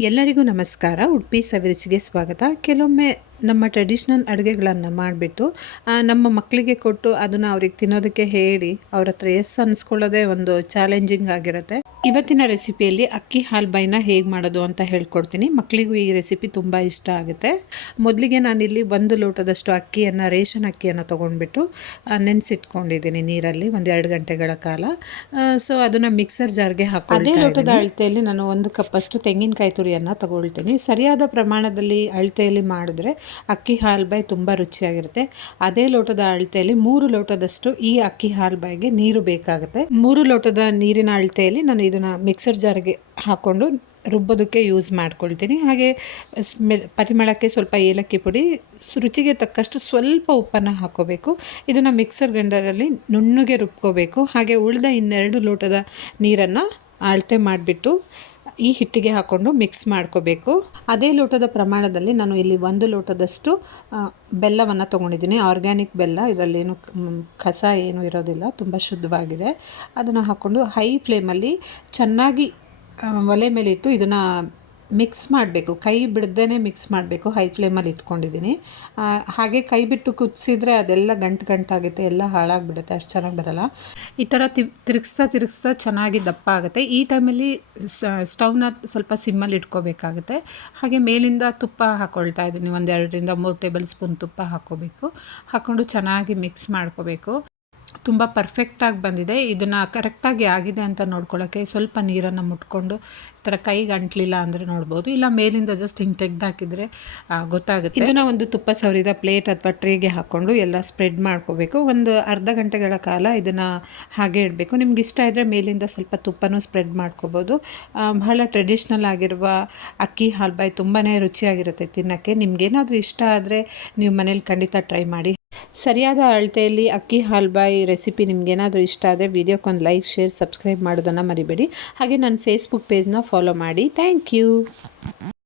ಎಲ್ಲರಿಗೂ ನಮಸ್ಕಾರ. ಉಡುಪಿ ಸವಿರುಚಿಗೆ ಸ್ವಾಗತ. ಕೆಲವೊಮ್ಮೆ ನಮ್ಮ ಟ್ರೆಡಿಷ್ನಲ್ ಅಡುಗೆಗಳನ್ನು ಮಾಡಿಬಿಟ್ಟು ನಮ್ಮ ಮಕ್ಕಳಿಗೆ ಕೊಟ್ಟು ಅದನ್ನು ಅವ್ರಿಗೆ ತಿನ್ನೋದಕ್ಕೆ ಹೇಳಿ ಅವ್ರ ಹತ್ರ ಎಸ್ ಅನ್ಸ್ಕೊಳ್ಳೋದೇ ಒಂದು ಚಾಲೆಂಜಿಂಗ್ ಆಗಿರುತ್ತೆ. ಇವತ್ತಿನ ರೆಸಿಪಿಯಲ್ಲಿ ಅಕ್ಕಿ ಹಾಲ್ಬೈನ ಹೇಗೆ ಮಾಡೋದು ಅಂತ ಹೇಳ್ಕೊಡ್ತೀನಿ. ಮಕ್ಕಳಿಗೂ ಈ ರೆಸಿಪಿ ತುಂಬ ಇಷ್ಟ ಆಗುತ್ತೆ. ಮೊದಲಿಗೆ ನಾನಿಲ್ಲಿ ಒಂದು ಲೋಟದಷ್ಟು ಅಕ್ಕಿಯನ್ನು ರೇಷನ್ ಅಕ್ಕಿಯನ್ನು ತೊಗೊಂಡ್ಬಿಟ್ಟು ನೆನೆಸಿಟ್ಕೊಂಡಿದ್ದೀನಿ ನೀರಲ್ಲಿ ಒಂದು ಎರಡು ಗಂಟೆಗಳ ಕಾಲ. ಸೊ ಅದನ್ನು ಮಿಕ್ಸರ್ ಜಾರ್ಗೆ ಹಾಕಿ ಅದೇ ಲೋಟದ ಅಳತೆಯಲ್ಲಿ ನಾನು ಒಂದು ಕಪ್ಪಷ್ಟು ತೆಂಗಿನಕಾಯಿ ತುರಿಯನ್ನು ತಗೊಳ್ತೀನಿ. ಸರಿಯಾದ ಪ್ರಮಾಣದಲ್ಲಿ ಅಳತೆಯಲ್ಲಿ ಮಾಡಿದ್ರೆ ಅಕ್ಕಿ ಹಾಲ್ಬಾಯಿ ತುಂಬ ರುಚಿಯಾಗಿರುತ್ತೆ. ಅದೇ ಲೋಟದ ಅಳತೆಯಲ್ಲಿ ಮೂರು ಲೋಟದಷ್ಟು ಈ ಅಕ್ಕಿ ಹಾಲ್ಬಾಯಿಗೆ ನೀರು ಬೇಕಾಗುತ್ತೆ. ಮೂರು ಲೋಟದ ನೀರಿನ ಅಳತೆಯಲ್ಲಿ ನಾನು ಇದನ್ನು ಮಿಕ್ಸರ್ ಜಾರ್ಗೆ ಹಾಕ್ಕೊಂಡು ರುಬ್ಬೋದಕ್ಕೆ ಯೂಸ್ ಮಾಡ್ಕೊಳ್ತೀನಿ. ಹಾಗೆ ಸ್ಮೆಲ್ ಪರಿಮಳಕ್ಕೆ ಸ್ವಲ್ಪ ಏಲಕ್ಕಿ ಪುಡಿ ರುಚಿಗೆ ತಕ್ಕಷ್ಟು ಸ್ವಲ್ಪ ಉಪ್ಪನ್ನು ಹಾಕೋಬೇಕು. ಇದನ್ನು ಮಿಕ್ಸರ್ ಗ್ರೈಂಡರಲ್ಲಿ ನುಣ್ಣಗೆ ರುಬ್ಕೋಬೇಕು. ಹಾಗೆ ಉಳಿದ ಇನ್ನೆರಡು ಲೋಟದ ನೀರನ್ನು ಅಳತೆ ಮಾಡಿಬಿಟ್ಟು ಈ ಹಿಟ್ಟಿಗೆ ಹಾಕ್ಕೊಂಡು ಮಿಕ್ಸ್ ಮಾಡ್ಕೋಬೇಕು. ಅದೇ ಲೋಟದ ಪ್ರಮಾಣದಲ್ಲಿ ನಾನು ಇಲ್ಲಿ ಒಂದು ಲೋಟದಷ್ಟು ಬೆಲ್ಲವನ್ನು ತೊಗೊಂಡಿದ್ದೀನಿ. ಆರ್ಗ್ಯಾನಿಕ್ ಬೆಲ್ಲ, ಇದರಲ್ಲೇನು ಕಸ ಏನು ಇರೋದಿಲ್ಲ, ತುಂಬ ಶುದ್ಧವಾಗಿದೆ. ಅದನ್ನು ಹಾಕ್ಕೊಂಡು ಹೈ ಫ್ಲೇಮಲ್ಲಿ ಚೆನ್ನಾಗಿ ಒಲೆ ಮೇಲೆ ಇಟ್ಟು ಇದನ್ನು ಮಿಕ್ಸ್ ಮಾಡಬೇಕು. ಕೈ ಬಿಡ್ದೇ ಮಿಕ್ಸ್ ಮಾಡಬೇಕು. ಹೈ ಫ್ಲೇಮಲ್ಲಿ ಇಟ್ಕೊಂಡಿದ್ದೀನಿ. ಹಾಗೆ ಕೈ ಬಿಟ್ಟು ಕುದಿಸಿದ್ರೆ ಅದೆಲ್ಲ ಗಂಟು ಗಂಟಾಗುತ್ತೆ. ಎಲ್ಲ ಹಾಳಾಗಿಬಿಡುತ್ತೆ. ಅಷ್ಟು ಚೆನ್ನಾಗಿ ಬರಲ್ಲ. ಈ ಥರ ತಿರುಗಿಸ್ತಾ ತಿರುಗಿಸ್ತಾ ಚೆನ್ನಾಗಿ ದಪ್ಪ ಆಗುತ್ತೆ. ಈ ಟೈಮಲ್ಲಿ ಸ್ಟವ್ನ ಸ್ವಲ್ಪ ಸಿಮ್ಮಲ್ಲಿ ಇಟ್ಕೋಬೇಕಾಗುತ್ತೆ. ಹಾಗೆ ಮೇಲಿಂದ ತುಪ್ಪ ಹಾಕ್ಕೊಳ್ತಾ ಇದ್ದೀನಿ. ಒಂದೆರಡರಿಂದ ಮೂರು ಟೇಬಲ್ ಸ್ಪೂನ್ ತುಪ್ಪ ಹಾಕ್ಕೋಬೇಕು. ಹಾಕ್ಕೊಂಡು ಚೆನ್ನಾಗಿ ಮಿಕ್ಸ್ ಮಾಡ್ಕೋಬೇಕು. ತುಂಬ ಪರ್ಫೆಕ್ಟಾಗಿ ಬಂದಿದೆ. ಇದನ್ನು ಕರೆಕ್ಟಾಗಿ ಆಗಿದೆ ಅಂತ ನೋಡ್ಕೊಳ್ಳೋಕ್ಕೆ ಸ್ವಲ್ಪ ನೀರನ್ನು ಮುಟ್ಕೊಂಡು ಈ ಥರ ಕೈಗೆ ಅಂಟಲಿಲ್ಲ ಅಂದರೆ ನೋಡ್ಬೋದು. ಇಲ್ಲ ಮೇಲಿಂದ ಜಸ್ಟ್ ಹಿಂಗೆ ತೆಗೆದಾಕಿದ್ರೆ ಗೊತ್ತಾಗುತ್ತೆ. ಇದನ್ನು ಒಂದು ತುಪ್ಪ ಸವರಿದ ಪ್ಲೇಟ್ ಅಥವಾ ಟ್ರೇಗೆ ಹಾಕ್ಕೊಂಡು ಎಲ್ಲ ಸ್ಪ್ರೆಡ್ ಮಾಡ್ಕೋಬೇಕು. ಒಂದು ಅರ್ಧ ಗಂಟೆಗಳ ಕಾಲ ಇದನ್ನು ಹಾಗೆ ಇಡಬೇಕು. ನಿಮ್ಗೆ ಇಷ್ಟ ಇದ್ದರೆ ಮೇಲಿಂದ ಸ್ವಲ್ಪ ತುಪ್ಪನೂ ಸ್ಪ್ರೆಡ್ ಮಾಡ್ಕೋಬೋದು. ಬಹಳ ಟ್ರೆಡಿಷ್ನಲ್ ಆಗಿರುವ ಅಕ್ಕಿ, ಹಾಲ್ಬಾಯಿ ತುಂಬಾ ರುಚಿಯಾಗಿರುತ್ತೆ ತಿನ್ನೋಕ್ಕೆ. ನಿಮ್ಗೇನಾದರೂ ಇಷ್ಟ ಆದರೆ ನೀವು ಮನೇಲಿ ಖಂಡಿತ ಟ್ರೈ ಮಾಡಿ. ಸರಿಯಾದ ಅಳತೆಯಲ್ಲಿ ಅಕ್ಕಿ, ಹಾಲ್ಬಾಯಿ ರೆಸಿಪಿ ನಿಮಗೇನಾದರೂ ಇಷ್ಟ ಆದರೆ ವಿಡಿಯೋಕ್ಕೊಂದು ಲೈಕ್ ಶೇರ್ ಸಬ್ಸ್ಕ್ರೈಬ್ ಮಾಡೋದನ್ನು ಮರಿಬೇಡಿ. ಹಾಗೆ ನನ್ನ ಫೇಸ್ಬುಕ್ ಪೇಜ್ನ ಫಾಲೋ ಮಾಡಿ. Thank you